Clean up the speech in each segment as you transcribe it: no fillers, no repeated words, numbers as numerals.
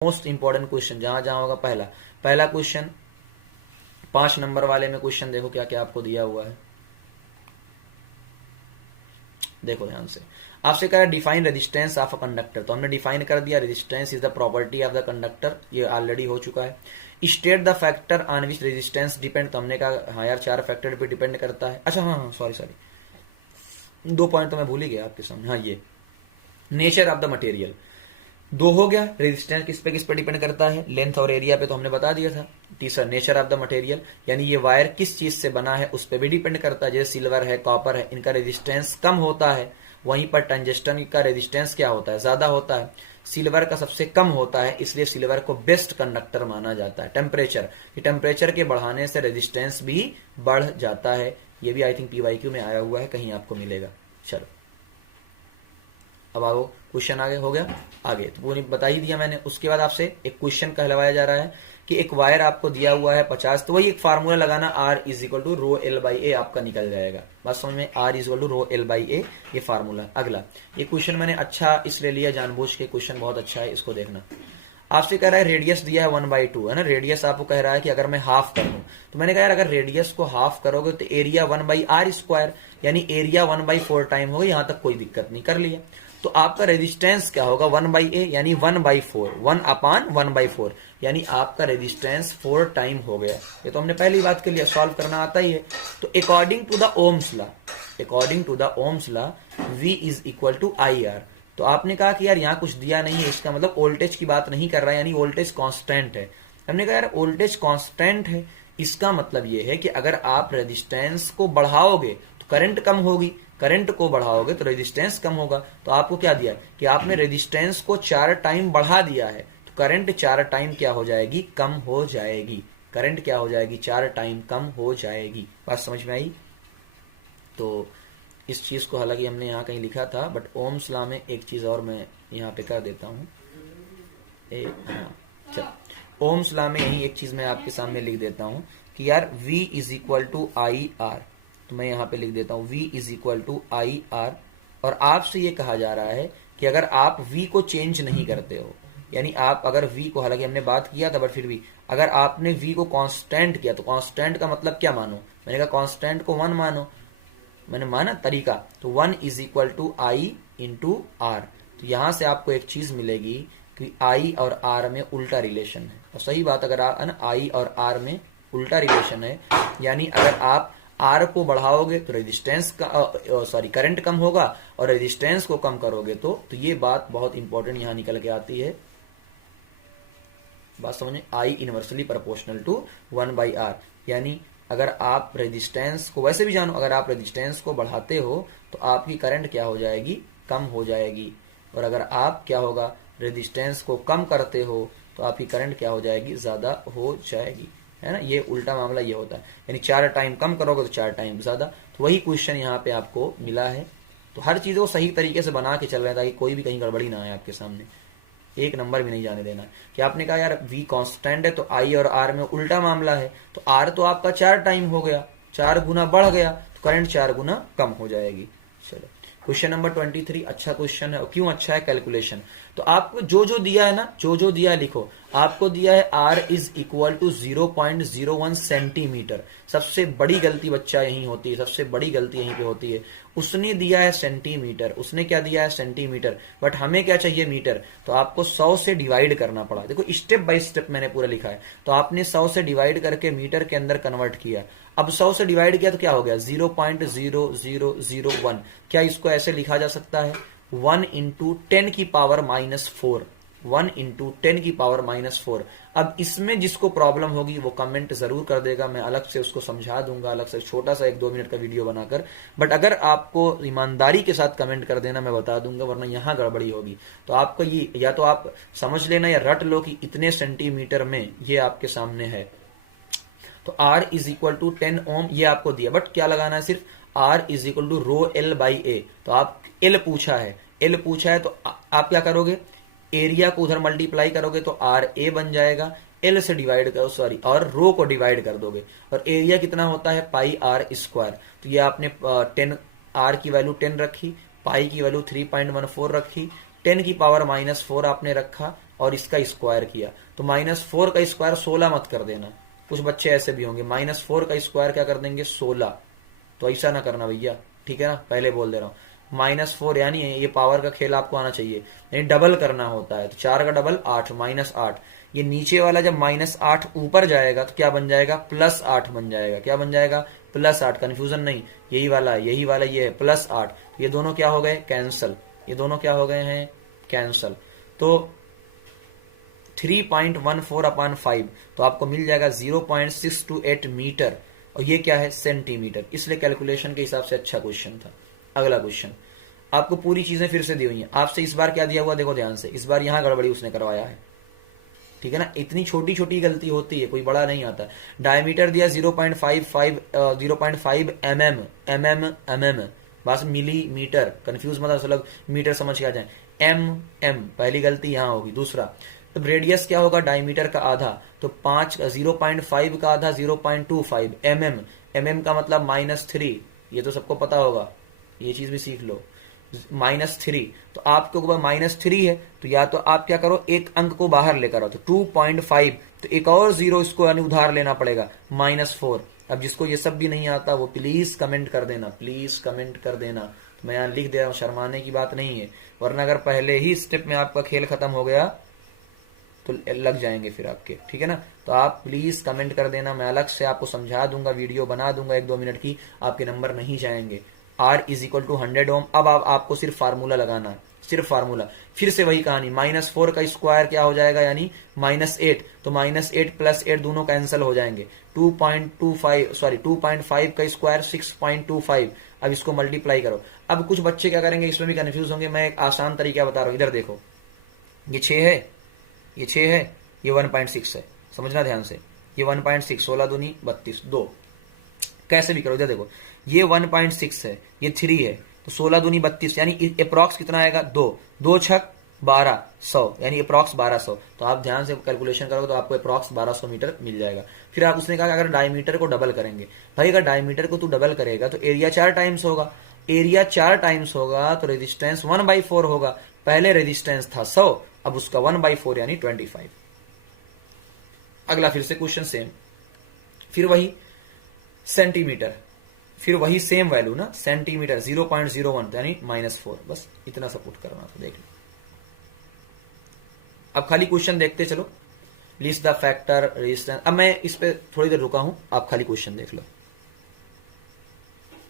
Most important question जहां जहां होगा पहला क्वेश्चन 5 नंबर वाले में क्वेश्चन देखो क्या क्या आपको दिया हुआ है। देखो ध्यान से, आपसे कह रहा है define resistance of a conductor, तो हमने डिफाइन कर दिया resistance is the property of the conductor, ये ऑलरेडी हो चुका है। State the factor on which resistance depend, तो हमने कहा हाँ यार 4 फैक्टर पे डिपेंड करता है। अच्छा हाँ सॉरी 2 पॉइंट तो मैं भूल ही गया आपके सामने। हाँ ये नेचर ऑफ द मटेरियल 2 हो गया, रेजिस्टेंस किस पे डिपेंड करता है, लेंथ और एरिया पे तो हमने बता दिया था। तीसरा नेचर ऑफ द मटेरियल, यानी ये वायर किस चीज से बना है उस पर भी डिपेंड करता है, जैसे सिल्वर है कॉपर है इनका रेजिस्टेंस कम होता है, वहीं पर टंगस्टन का रेजिस्टेंस क्या होता है, ज्यादा होता है। सिल्वर का सबसे कम होता है, इसलिए सिल्वर को बेस्ट कंडक्टर माना जाता है। टेम्परेचर के बढ़ाने से रेजिस्टेंस भी बढ़ जाता है, ये भी आई थिंक पीवाईक्यू में आया हुआ है, कहीं आपको मिलेगा। चलो अब आओ क्वेश्चन आगे हो गया आगे, तो पूरी बता ही दिया मैंने। उसके बाद आपसे एक क्वेश्चन कहलवाया जा रहा है कि एक वायर आपको दिया हुआ है 50, तो वही एक फार्मूला लगाना R is equal to rho L by A आपका निकल जाएगा। बात समझ में, R is equal to rho L by A, ये फार्मूला। अगला ये क्वेश्चन मैंने अच्छा इसलिए लिया जानबूझ के, क्वेश्चन बहुत अच्छा है, इसको देखना। आपसे कह रहा है रेडियस दिया है 1/2 है ना, रेडियस आपको कह रहा है कि अगर मैं हाफ कर दूं, तो मैंने कहा यार अगर रेडियस को हाफ करोगे तो एरिया 1/r², यानी एरिया 1/4 टाइम होगा, यहां तक कोई दिक्कत नहीं, कर लिया। तो आपका रेजिस्टेंस क्या होगा 1/a, यानी 1/4, 1/1/4, यानी आपका रेजिस्टेंस 4 टाइम हो गया। ये तो हमने पहली बात के लिए सॉल्व करना आता ही है। तो according to the Ohm's law V is equal to IR। तो आपने कहा कि यार यहाँ कुछ दिया नहीं है, इसका मतलब वोल्टेज की बात नहीं कर रहा है, यानी वोल्टेज कांस्टेंट है। हमने कहा यार वोल्टेज कांस्टेंट है, इसका मतलब ये है कि अगर आप रेजिस्टेंस को बढ़ाओगे तो करंट कम होगी, करंट को बढ़ाओगे तो रेजिस्टेंस कम होगा। तो आपको क्या दिया कि आपने रेजिस्टेंस को 4 टाइम बढ़ा दिया है, तो करंट 4 टाइम क्या हो जाएगी, कम हो जाएगी। करंट क्या हो जाएगी, 4 टाइम कम हो जाएगी। बात समझ में आई। तो इस चीज को हालांकि हमने यहाँ कहीं लिखा था, बट ओम्स लॉ में एक चीज और मैं यहाँ पे कर देता हूँ। चल ओम्स लॉ में यही एक चीज मैं आपके सामने लिख देता हूँ कि यार V is equal to IR, तो मैं यहाँ पे लिख देता हूँ V is equal to IR। और आपसे ये कहा जा रहा है कि अगर आप V को चेंज नहीं करते हो, यानी आप अगर V को, हालांकि हमने बात किया था बट फिर भी अगर आपने V को कांस्टेंट किया, तो कांस्टेंट का मतलब क्या मानो, मैंने कहा कांस्टेंट को 1 मानो, मैंने माना तरीका, तो 1 is equal to I into R। तो यहां से आपको एक चीज मिलेगी कि I और R में उल्टा रिलेशन है। और सही बात, अगर I और R में उल्टा रिलेशन है, यानी अगर आप R को बढ़ाओगे तो रेजिस्टेंस का करंट कम होगा, और रेजिस्टेंस को कम करोगे तो ये बात बहुत इंपॉर्टेंट यहां निकल के आती है। बात समझे, I inversely proportional to 1/R, यानी अगर आप रेजिस्टेंस को, वैसे भी जानो, अगर आप रेजिस्टेंस को बढ़ाते हो तो आपकी करंट क्या हो जाएगी, कम हो जाएगी। और अगर आप क्या होगा, रेजिस्टेंस को कम करते हो तो आपकी करंट क्या हो जाएगी, ज्यादा हो जाएगी, है ना। ये उल्टा मामला ये होता है, यानी 4 टाइम कम करोगे तो 4 टाइम ज्यादा। तो वही क्वेश्चन यहाँ पे आपको मिला है। तो हर चीज को सही तरीके से बना के चल रहे हैं ताकि कोई भी कहीं गड़बड़ी ना आए आपके सामने, एक नंबर भी नहीं जाने देना। कि आपने कहा यार V कांस्टेंट है तो I और R में उल्टा मामला है, तो R तो आपका 4 टाइम हो गया, 4 गुना बढ़ गया, तो करंट 4 गुना कम हो जाएगी। चलो क्वेश्चन नंबर 23 अच्छा क्वेश्चन है। क्यों अच्छा है, कैलकुलेशन। तो आपको जो दिया है ना, जो दिया है लिखो। आपको दिया है R is equal to 0.01 centimetre. सबसे बड़ी गलती बच्चा यही होती है, सबसे बड़ी गलती यहीं पे होती है। उसने दिया है सेंटीमीटर, उसने क्या दिया है सेंटीमीटर, बट हमें क्या चाहिए मीटर। तो आपको 100 से डिवाइड करना पड़ा। देखो स्टेप बाय स्टेप मैंने पूरा लिखा है। तो आपने 100 से डिवाइड करके मीटर के अंदर कन्वर्ट किया। अब 100 से डिवाइड किया तो क्या हो गया, 0.0001। क्या इसको ऐसे लिखा जा सकता है, 1 इंटू 10 की पावर -4, 1 इंटू 10 की पावर -4। अब इसमें जिसको प्रॉब्लम होगी वो कमेंट जरूर कर देगा, मैं अलग से उसको समझा दूंगा, अलग से छोटा सा 1-2 मिनट का वीडियो बनाकर। बट अगर आपको ईमानदारी के साथ कमेंट कर देना, मैं बता दूंगा, वरना यहां गड़बड़ी होगी। तो आपको ये या तो आप समझ लेना या रट लो कि इतने सेंटीमीटर में ये आपके सामने है। तो R is equal to 10 ohm ये आपको दिया, बट क्या लगाना है, सिर्फ R is equal to rho L by A. तो आप L पूछा है तो आप क्या करोगे, एरिया को उधर मल्टीप्लाई करोगे तो RA बन जाएगा, L से डिवाइड करो, और रो को डिवाइड कर दोगे। और एरिया कितना होता है, πr²। तो ये आपने 10 R की वैल्यू 10 रखी, पाई की वैल्यू 3.14 रखी, 10 की पावर -4 आपने रखा, और इसका स्क्वायर किया, तो -4 का स्क्वायर 16 मत कर देना। कुछ बच्चे ऐसे भी होंगे, -4 का स्क्वायर क्या कर देंगे 16, तो ऐसा ना करना भैया, ठीक है ना, पहले बोल दे रहा हूं। -4 यानी ये पावर का खेल आपको आना चाहिए, यानी डबल करना होता है, तो 4 का डबल 8, -8। ये नीचे वाला जब -8 ऊपर जाएगा तो क्या बन जाएगा, +8 बन जाएगा। क्या बन जाएगा, +8। कंफ्यूजन नहीं, यही वाला ये है +8। ये दोनों क्या हो गए, कैंसल। ये दोनों क्या हो गए हैं, कैंसल। तो 3.14/5, तो आपको मिल जाएगा 0.628 मीटर, और ये क्या है, सेंटीमीटर। इसलिए कैलकुलेशन के हिसाब से अच्छा क्वेश्चन था। अगला क्वेश्चन, आपको पूरी चीजें फिर से दी हुई हैं। आपसे इस बार क्या दिया हुआ, देखो ध्यान से, इस बार यहां गड़बड़ी उसने करवाया है, ठीक है ना। इतनी छोटी छोटी गलती होती है, कोई बड़ा नहीं आता। डायमीटर दिया 0.5 mm, बस मिलीमीटर, कंफ्यूज मतलब सब लोग मीटर समझ के आ जाए। एम, पहली गलती यहां होगी। दूसरा, तो रेडियस क्या होगा, डायमीटर का आधा, तो 0.5 का आधा 0.25 mm का मतलब -3, ये तो सबको पता होगा, ये चीज भी सीख लो। -3, तो आपके ऊपर -3 है, तो या तो आप क्या करो, एक अंक को बाहर लेकर आओ, तो 2.5, तो एक और जीरो इसको यानी उधार लेना पड़ेगा, -4। अब जिसको ये सब भी नहीं आता वो प्लीज कमेंट कर देना, प्लीज कमेंट कर देना। तो मैं यहां लिख दे रहा हूं, शर्माने की बात नहीं है, वरना अगर पहले ही स्टेप में आपका खेल खत्म हो गया तो लग जाएंगे फिर आपके, ठीक है ना। तो आप प्लीज कमेंट कर देना, मैं अलग से आपको समझा दूंगा, वीडियो बना दूंगा 1-2 मिनट की, आपके नंबर नहीं जाएंगे। R = 100 ओम। अब आपको सिर्फ फार्मूला लगाना है, सिर्फ फार्मूला। फिर से वही कहानी, -4 का स्क्वायर क्या हो जाएगा, यानी -8, तो -8 + 8 दोनों कैंसिल हो जाएंगे। 2.5 का स्क्वायर 6.25। अब इसको मल्टीप्लाई करो। अब कुछ बच्चे क्या करेंगे, इसमें भी कंफ्यूज होंगे, मैं एक आसान तरीका बता रहा हूं। इधर देखो, ये 6 है, ये 6 है, ये 1.6 है, समझना ध्यान से। ये 1.6, 16 दूनी 32, 2, कैसे भी करो। इधर देखो, ये 1.6 है, ये 3 है, तो 16 दूनी 32, यानी अप्रॉक्स कितना आएगा, 2 छक 12, 100, यानी अप्रॉक्स 1200। तो आप ध्यान से कैलकुलेशन करोगे तो आपको अप्रॉक्स 1200 मीटर मिल जाएगा। फिर आप उसने कहा अगर डायमीटर को डबल करेंगे, भाई अगर डायमीटर को तू डबल करेगा तो एरिया 4 टाइम्स होगा, एरिया 4 टाइम्स होगा तो रेजिस्टेंस 1/4 होगा। पहले रेजिस्टेंस था 100, अब उसका 1/4 यानी 25। अगला फिर से क्वेश्चन सेम, फिर वही सेंटीमीटर, फिर वही सेम वैल्यू ना, सेंटीमीटर 0.01 यानी -4, बस इतना सपोर्ट करना तो देख लो। अब खाली क्वेश्चन देखते चलो, लिस्ट द फैक्टर रेजिस्टेंस। अब मैं इस पे थोड़ी देर रुका हूं, आप खाली क्वेश्चन देख लो,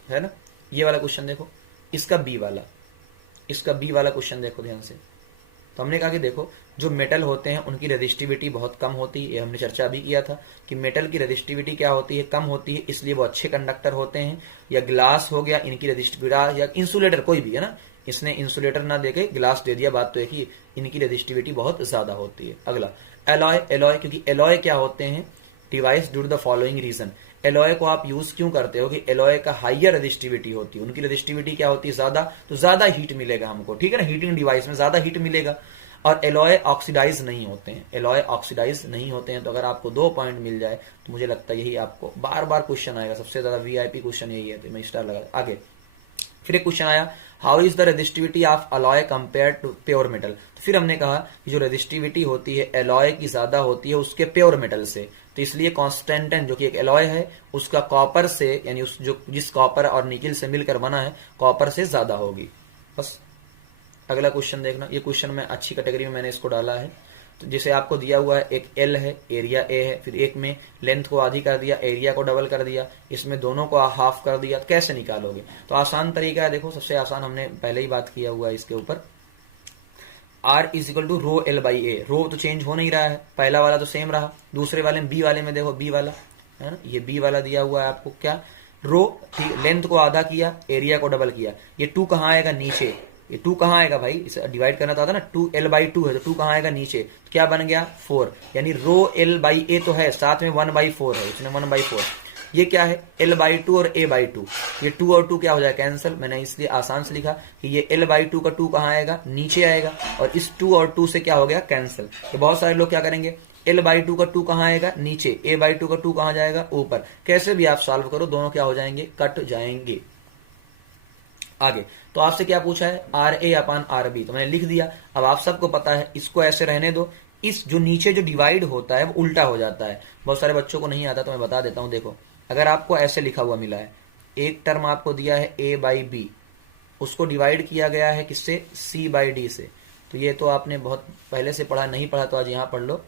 है ना। ये वाला क्वेश्चन देखो, इसका बी वाला क्वेश्चन देखो ध्यान से। तो हमने कहा कि देखो, जो मेटल होते हैं उनकी रेजिस्टिविटी बहुत कम होती है, ये हमने चर्चा भी किया था कि मेटल की रेजिस्टिविटी क्या होती है, कम होती है, इसलिए वो अच्छे कंडक्टर होते हैं। या ग्लास हो गया, इनकी रेजिस्टिविटी, या इंसुलेटर कोई भी है ना, इसने इंसुलेटर ना देके ग्लास दे दिया, बात तो है कि इनकी रेजिस्टिविटी बहुत ज्यादा होती है। अगला एलॉय, क्योंकि एलॉय क्या होते हैं, device due to the following reason. Alloy को आप यूज क्यों करते हो कि एलॉय का हाइयर रेजिस्टिविटी होती है, उनकी रेजिस्टिविटी क्या होती है, ज्यादा, तो ज्यादा हीट मिलेगा हमको, ठीक है ना, हीटिंग डिवाइस में ज्यादा हीट मिलेगा। और एलॉय ऑक्सीडाइज नहीं होते हैं, एलॉय ऑक्सीडाइज नहीं होते हैं। तो अगर आपको 2 पॉइंट मिल जाए तो मुझे लगता है यही आपको बार बार क्वेश्चन आएगा, सबसे ज्यादा वीआईपी क्वेश्चन यही है, तो मैं स्टार लगा। आगे फिर एक क्वेश्चन आया, how is the resistivity of alloy compare to pure metal. तो फिर हमने कहा कि जो रेजिस्टिविटी होती है एलॉय की ज्यादा होती है उसके प्योर मेटल से, तो इसलिए कॉन्स्टेंटेन जो कि एक एलॉय है उसका कॉपर से, यानी उस जो जिस कॉपर और निकिल से मिलकर बना है, कॉपर से ज्यादा होगी। बस अगला क्वेश्चन देखना, ये क्वेश्चन में अच्छी कैटेगरी में मैंने इसको डाला है। तो जैसे आपको दिया हुआ है, एक एल है, एरिया ए है, फिर एक में लेंथ को आधी कर दिया, एरिया को डबल कर दिया, इसमें दोनों को हाफ कर दिया, तो कैसे निकालोगे। तो आसान तरीका है, देखो सबसे आसान, हमने पहले ही बात किया हुआ है इसके ऊपर। R = ρL/A, रो तो चेंज हो नहीं रहा है, पहला वाला तो सेम रहा। दूसरे वाले में, बी वाले में देखो, बी वाला है ना, ये बी वाला दिया हुआ है आपको, क्या रो, ठीक, लेंथ को आधा किया, एरिया को डबल किया। ये 2 कहां आएगा, नीचे। ये 2 कहां आएगा भाई, इसे डिवाइड करना था ना, 2L/2 है, तो 2 कहां आएगा, नीचे। तो क्या बन गया, 4, यानी ρL/A तो है, साथ में 1/4 है, इसमें 1/4। ये क्या है, L/2 और A/2, ये 2 और 2 क्या हो जाएगा, कैंसिल। मैंने इसलिए आसान से लिखा कि ये L/2 का 2 कहां आएगा, नीचे आएगा, और इस 2 और 2 से क्या हो गया, कैंसिल। तो बहुत सारे लोग क्या करेंगे, L/2 का 2 कहां आएगा, नीचे, A/2 का 2 कहां जाएगा, ऊपर। कैसे भी आप सॉल्व करो, दोनों क्या हो जाएंगे, कट जाएंगे। आगे तो आपसे क्या पूछा है, R A upon R B, तो मैंने लिख दिया। अब आप सबको पता है, इसको ऐसे रहने दो, इस जो नीचे जो डिवाइड होता है वो उल्टा हो जाता है। बहुत सारे बच्चों को नहीं आता तो मैं बता देता हूं। देखो अगर आपको ऐसे लिखा हुआ मिला है, एक टर्म आपको दिया है ए बाई बी, उसको डिवाइड किया गया है किससे, सी बाई डी से। तो ये तो आपने बहुत पहले से पढ़ा, नहीं पढ़ा तो आज यहां पढ़ लो।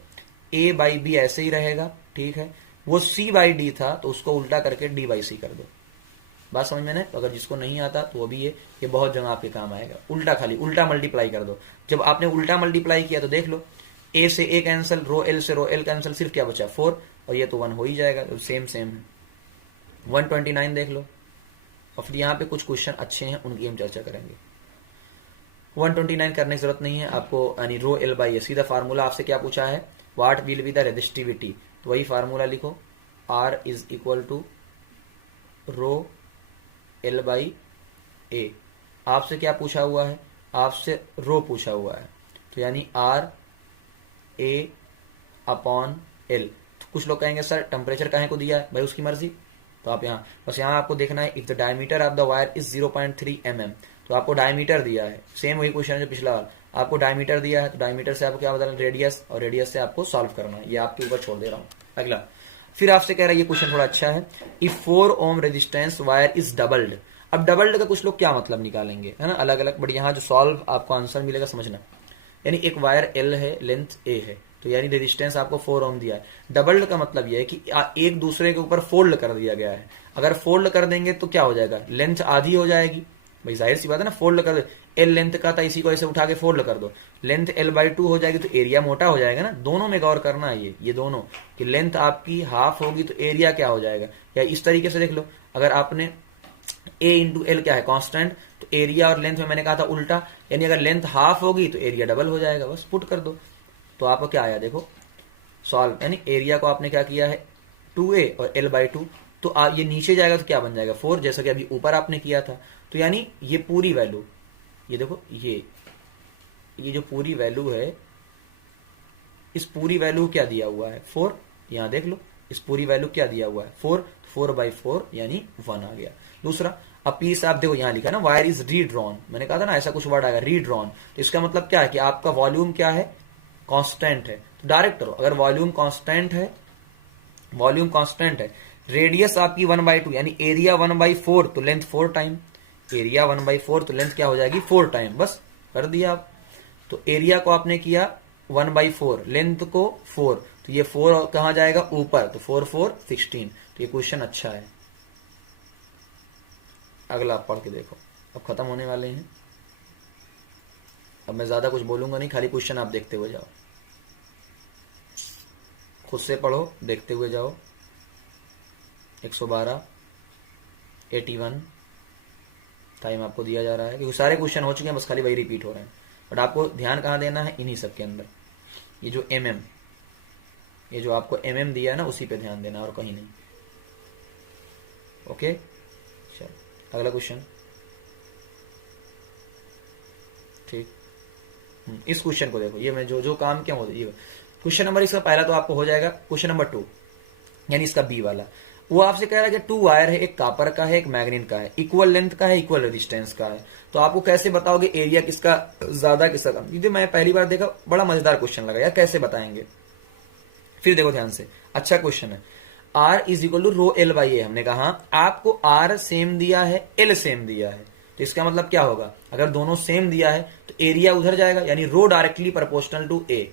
ए बाई बी ऐसे ही रहेगा, ठीक है। वो सी बाई डी था तो उसको उल्टा करके डी बाई सी कर दो। बात समझ में ना? तो अगर जिसको नहीं आता तो वो भी ये बहुत जगह आपके काम आएगा। उल्टा, खाली उल्टा मल्टीप्लाई कर दो। जब आपने उल्टा मल्टीप्लाई किया तो देख लो, ए से ए कैंसिल, रो एल से रो एल कैंसिल, सिर्फ क्या बचा 4, और ये तो 1 हो ही जाएगा। तो सेम सेम है। 129 देख लो, और फिर यहाँ पे कुछ क्वेश्चन अच्छे हैं उनकी हम चर्चा करेंगे। 129 करने की जरूरत नहीं है आपको, यानी रो एल बाई ए, सीधा फार्मूला आपसे क्या पूछा है, what will be the resistivity, तो वही फार्मूला लिखो, R is equal to rho L by A. आपसे क्या पूछा हुआ है, आपसे रो पूछा हुआ है, तो यानी आर ए अपॉन एल। तो कुछ लोग कहेंगे सर टेम्परेचर काहे को दिया है, भाई उसकी मर्जी। तो आप यहाँ बस यहाँ आपको देखना है, if the diameter of the wire is 0.3 mm, तो आपको डायमीटर दिया है, सेम वही क्वेश्चन है जो पिछला वाला, आपको डायमीटर दिया है, तो डायमीटर से आपको क्या बताना, रेडियस, और रेडियस से आपको सॉल्व करना है। ये आपके ऊपर छोड़ दे रहा हूं। अगला फिर आपसे कह रहा है, ये क्वेश्चन थोड़ा अच्छा है, if 4 ohm resistance wire is doubled. अब डबल्ड का कुछ लोग क्या मतलब निकालेंगे, है ना, अलग अलग, बट यहाँ जो सॉल्व आपको आंसर मिलेगा समझना। यानी एक वायर एल है, लेंथ ए है, तो यानी रेजिस्टेंस आपको 4 ओम दिया है। डबल्ड का मतलब यह है कि एक दूसरे के ऊपर फोल्ड कर दिया गया है। अगर फोल्ड कर देंगे तो क्या हो जाएगा, लेंथ आधी हो जाएगी, भाई जाहिर सी बात है ना, फोल्ड कर दो, एल लेंथ का था, इसी को ऐसे उठा के फोल्ड कर दो, लेंथ एल बाई 2 हो जाएगी, तो एरिया मोटा हो जाएगा ना। दोनों में गौर करना है, ये दोनों कि लेंथ आपकी हाफ होगी तो एरिया क्या हो जाएगा। या इस तरीके से देख लो, अगर आपने ए इंटू एल क्या है, कांस्टेंट, तो एरिया और लेंथ में मैंने कहा था उल्टा, यानी अगर लेंथ हाफ होगी तो एरिया डबल हो जाएगा, बस पुट कर दो। तो आपको क्या आया, देखो सॉल्व, यानी एरिया को आपने क्या किया है 2a और l बाई 2, तो ये नीचे जाएगा तो क्या बन जाएगा 4, जैसा कि अभी ऊपर आपने किया था। तो यानी ये पूरी वैल्यू, ये देखो ये जो पूरी वैल्यू है, इस पूरी वैल्यू क्या दिया हुआ है 4, यहां देख लो, इस पूरी वैल्यू क्या दिया हुआ है 4, 4/4 यानी 1 आ गया। दूसरा, अब पीस आप देखो यहां लिखा है ना, वायर इज रीड्रॉन, मैंने कहा था ना ऐसा कुछ वर्ड आएगा रीड्रॉन, तो इसका मतलब क्या है कि आपका वॉल्यूम क्या है, कांस्टेंट है। तो डायरेक्ट करो, अगर वॉल्यूम कांस्टेंट है, वॉल्यूम कांस्टेंट है, रेडियस आपकी 1/2 यानी एरिया 1/4, तो लेंथ 4 टाइम, एरिया 1/4 तो लेंथ क्या हो जाएगी 4 टाइम, बस कर दिया आप। तो एरिया को आपने किया 1/4, लेंथ को 4, तो ये 4 कहां जाएगा ऊपर, तो 4 4 16। तो ये क्वेश्चन अच्छा है। अगला आप पढ़ के देखो, अब खत्म होने वाले हैं, अब मैं ज्यादा कुछ बोलूंगा नहीं, खाली क्वेश्चन आप देखते हुए जाओ, खुद से पढ़ो, देखते हुए जाओ। 112, 81 टाइम आपको दिया जा रहा है, क्योंकि सारे क्वेश्चन हो चुके हैं, बस खाली वही रिपीट हो रहे हैं। बट आपको ध्यान कहां देना है, इन्हीं सब के अंदर, ये जो mm, ये जो आपको mm दिया है ना, उसी पे ध्यान देना और कहीं नहीं। ओके, चलो अगला क्वेश्चन, ठीक। इस क्वेश्चन को देखो, ये मैं जो काम क्या हो, ये क्वेश्चन नंबर इसका पहला तो आपको हो जाएगा। क्वेश्चन नंबर 2 यानी इसका बी वाला, वो आपसे कह रहा है कि 2 वायर है, एक कापर का है, एक मैग्नीन का है, इक्वल लेंथ का है, इक्वल रेजिस्टेंस का है, तो आपको कैसे बताओगे एरिया किसका ज्यादा किसका कम। ये मैं पहली बार देखा, बड़ा मजेदार क्वेश्चन लगा यार, कैसे बताएंगे। फिर देखो ध्यान से, अच्छा क्वेश्चन है। R is equal to rho L by A, हमने कहा आपको आर सेम दिया है, एल सेम दिया है, तो इसका मतलब क्या होगा, अगर दोनों सेम दिया है तो एरिया उधर जाएगा, यानी rho directly proportional to A,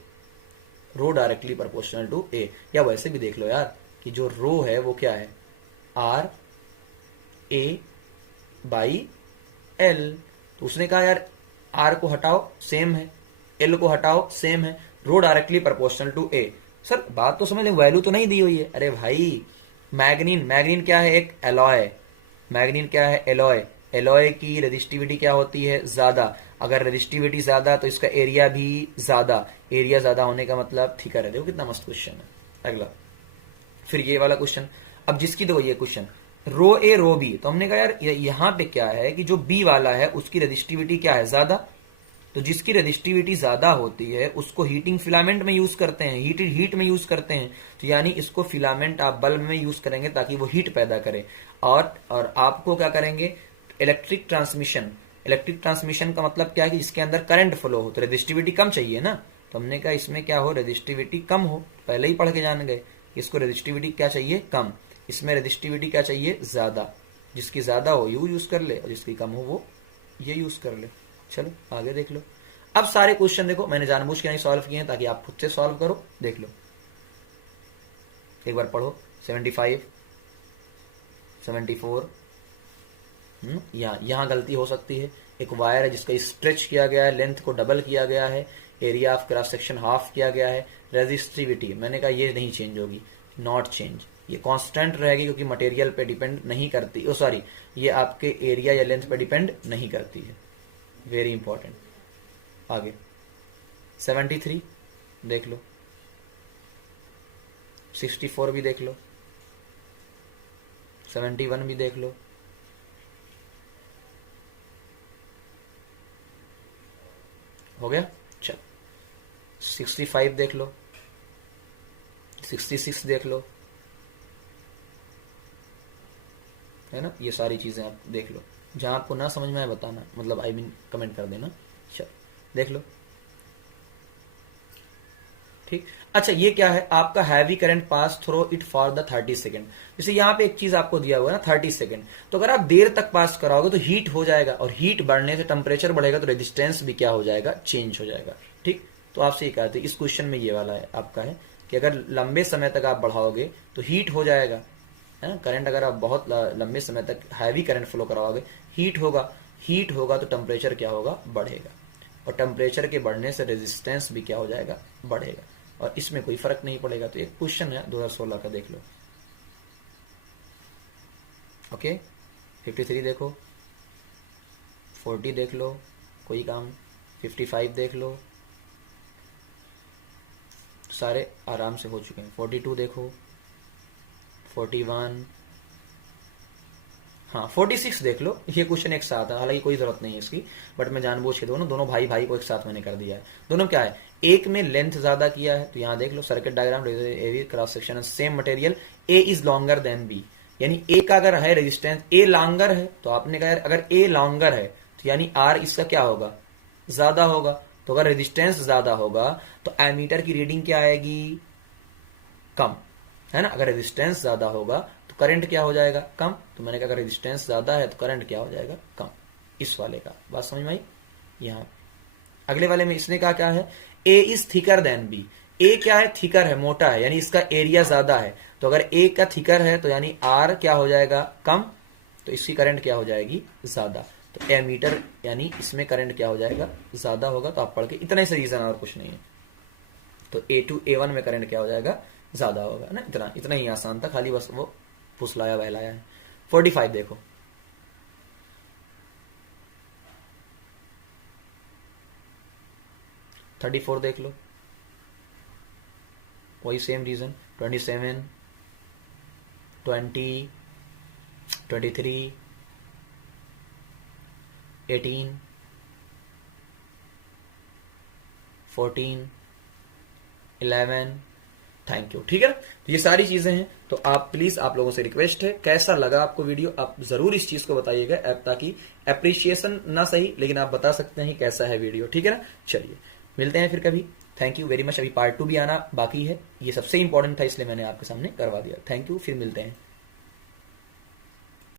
rho directly proportional to A. या वैसे भी देख लो यार कि जो रो है वो क्या है, आर ए बाई एल, तो उसने कहा यार आर को हटाओ सेम है, एल को हटाओ सेम है, rho directly proportional to A. Sir बात तो समझ ले, वैल्यू तो नहीं दी हुई है। अरे भाई मैग्नीन क्या है, एक एलॉय, मैग्नीन क्या है एलॉय, एलॉय की रेजिस्टिविटी क्या होती है ज्यादा, अगर रेजिस्टिविटी ज्यादा तो इसका एरिया भी ज्यादा, एरिया ज्यादा होने का मतलब ठीक है। देखो कितना मस्त क्वेश्चन है। अगला फिर ये वाला क्वेश्चन, अब जिसकी देखो ये क्वेश्चन रो ए रो बी, तो हमने कहा यार यहां पे क्या है कि जो बी वाला है उसकी रेजिस्टिविटी क्या है ज्यादा, तो जिसकी रेजिस्टिविटी ज्यादा होती है उसको हीटिंग फिलामेंट में यूज करते हैं, हीट में यूज करते हैं, तो यानी इसको फिलामेंट आप बल्ब में यूज करेंगे ताकि वो हीट पैदा करे, और आपको क्या करेंगे इलेक्ट्रिक ट्रांसमिशन का मतलब क्या है कि इसके अंदर करंट फ्लो हो, तो रेजिस्टिविटी कम चाहिए ना। तो हमने कहा इसमें क्या हो, रेजिस्टिविटी कम हो, पहले ही पढ़ के जान गए। इसको रेजिस्टिविटी क्या चाहिए, कम। इसमें रेजिस्टिविटी क्या चाहिए, ज्यादा। जिसकी ज्यादा हो यू यूज कर ले, और जिसकी कम हो वो ये यूज कर ले। चलो आगे देख लो। अब सारे क्वेश्चन देखो, मैंने जानबूझ के नहीं सॉल्व किए हैं ताकि आप खुद से सॉल्व करो। देख लो, एक बार पढ़ो। 75, 74, यहां गलती हो सकती है। एक वायर है जिसका स्ट्रेच किया गया है, लेंथ को डबल किया गया है, area of cross section half किया गया है। रेजिस्टिविटी मैंने कहा ये नहीं चेंज होगी, नॉट चेंज, ये कांस्टेंट रहेगी क्योंकि मटेरियल पे डिपेंड नहीं करती। ओ सॉरी, ये आपके एरिया या लेंथ पे डिपेंड नहीं करती है। Very important. आगे 73 देख लो, 64 भी देख लो, 71 भी देख लो। हो गया, चल 65 देख लो, 66 देख लो, है ना। ये सारी चीजें आप देख लो, जहां आपको ना समझ में आए बताना, मतलब आई मीन कमेंट कर देना। चल देख लो, ठीक। अच्छा ये क्या है, आपका heavy current pass through it for the 30 second. जैसे यहाँ पे एक चीज आपको दिया हुआ है ना 30 सेकेंड, तो अगर आप देर तक पास कराओगे तो हीट हो जाएगा, और हीट बढ़ने से टेम्परेचर बढ़ेगा तो रेजिस्टेंस भी क्या हो जाएगा, चेंज हो जाएगा। ठीक, तो आपसे ये कहते हैं इस क्वेश्चन में ये वाला है आपका है कि अगर लंबे समय तक आप बढ़ाओगे तो हीट हो जाएगा, है ना। करंट अगर आप बहुत लंबे समय तक हैवी करंट फ्लो कराओगे, हीट होगा तो टेम्परेचर क्या होगा, बढ़ेगा, और टेम्परेचर के बढ़ने से रेजिस्टेंस भी क्या हो जाएगा, बढ़ेगा, और इसमें कोई फर्क नहीं पड़ेगा। तो एक क्वेश्चन है 2016 का, देख लो। ओके 53 देखो, 40 देख लो, कोई काम, 55 देख लो, सारे आराम से हो चुके हैं। 42 देखो, 41, हाँ 46 देख लो। ये क्वेश्चन एक साथ है, हालांकि कोई जरूरत नहीं है इसकी, बट मैं जानबूझ के दोनों भाई को एक साथ मैंने कर दिया है। दोनों क्या है, एक में लेंथ ज्यादा किया है, तो यहां देख लो circuit diagram, area cross section same material, A is longer than B, यानी ए का अगर है रेजिस्टेंस, ए लॉन्गर है, तो आपने कहा अगर ए लॉन्गर है तो यानी आर इसका क्या होगा, ज्यादा होगा। तो अगर रेजिस्टेंस ज्यादा होगा तो एमीटर की रीडिंग क्या आएगी, कम, है ना। अगर रेजिस्टेंस ज्यादा होगा तो करंट क्या हो जाएगा, कम। तो मैंने कहा अगर रेजिस्टेंस ज्यादा है तो करंट क्या हो जाएगा, कम। इस वाले का बात समझ में आई। यहां अगले वाले में इसने कहा क्या है, ए इज थिकर देन बी, ए क्या है, थिकर है, मोटा है, यानी इसका एरिया ज्यादा है। तो अगर ए का थिकर है तो यानी आर क्या हो जाएगा, कम, तो इसकी करंट क्या हो जाएगी, ज्यादा। तो एमीटर यानी इसमें करंट क्या हो जाएगा, ज्यादा होगा। तो आप पढ़ के इतना ही से रीजन और कुछ नहीं है। तो A2 A1 में करंट क्या हो जाएगा, ज्यादा होगा ना। इतना ही आसान था, खाली बस वो फुसलाया बहलाया है। 45 देखो, $34 देख लो, वही सेम रीजन। 27, 20, 23, 18, 14, 11, thank you. ठीक है ना, तो ये सारी चीजें हैं। तो आप प्लीज, आप लोगों से रिक्वेस्ट है, कैसा लगा आपको वीडियो, आप जरूर इस चीज को बताइएगा, ताकि अप्रिशिएशन ना सही लेकिन आप बता सकते हैं कैसा है वीडियो। ठीक है ना, चलिए मिलते हैं फिर कभी। Thank you very much. अभी पार्ट 2 भी आना बाकी है, ये सबसे इंपॉर्टेंट था इसलिए मैंने आपके सामने करवा दिया। थैंक यू, फिर मिलते हैं।